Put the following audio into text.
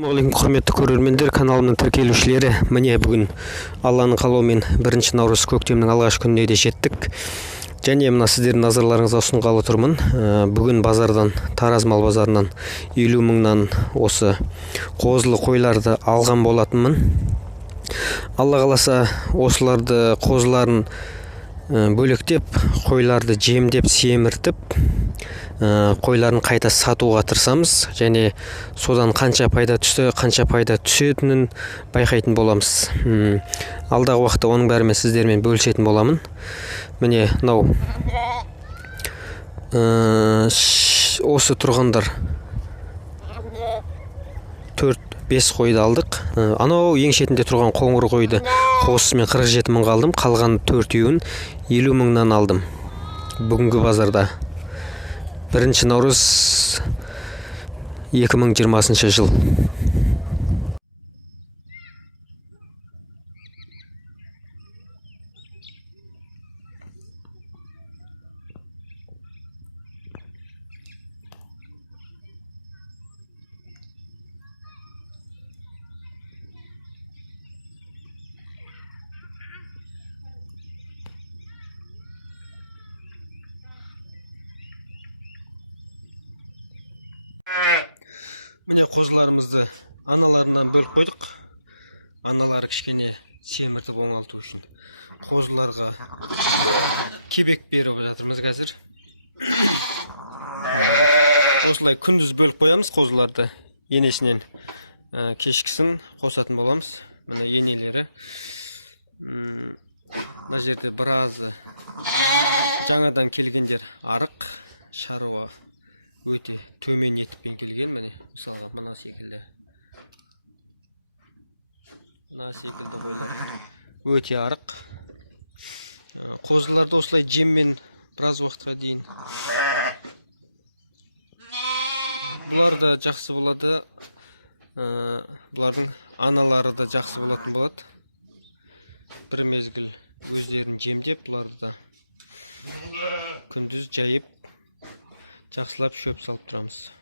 Ассалаумағалейкум, құрметті көрермендер, каналымның тіркелушілері. Міне бүгін Алланың қалауымен 1 наурыз көктемнің алғашқы күніне де жеттік. Және мына сіздердің назарларыңызға ұсынғалы тұрмын. Бүгін базардан, Тараз мал базарынан 50 мыңнан осы қозылы қойларды алған болатынмын. Алла қаласа осыларды қозыларын бөлектеп, қойларды жемдеп, семіртіп, қойларын қайта сатуға тырысамыз, және содан қанша пайда түсетінін байқайтын боламыз. Алдағы уақытта оның бәрімен сіздермен бөлісетін боламын. Міне мынау осы тұрғандар 4-5 қойды алдық. Анау ең шетінде тұрған қоңыр қойды қосысымен 47 мыңға алдым. Қалған 4-еуін 50 мыңнан алдым. Бүгінгі базарда 1 наурыз 2020 жыл. Міне қозыларымызды аналарынан бөліп қойдық. Аналары кішкене семіртіп оңалту үшін қозыларға кебек беріп жатырмыз қазір. Осылай күндіз бөліп қоямыз қозыларды. Енесінен кешкісін қосатын боламыз. Міне енелері. Мына жерде біразы жаңадан келгендер арық, шаруа өте төмен етіппен келген. Міне мысалға мына секілді қойлар өте арық. Қозыларды осылай жеммен біраз уақытқа дейін бұлар да жақсы болады. Бұлардың аналары да жақсы болатын болады. Бір мезгіл өздерін жемдеп, бұларды да күндіз жайып жақсылап шөп салып тұрамыз.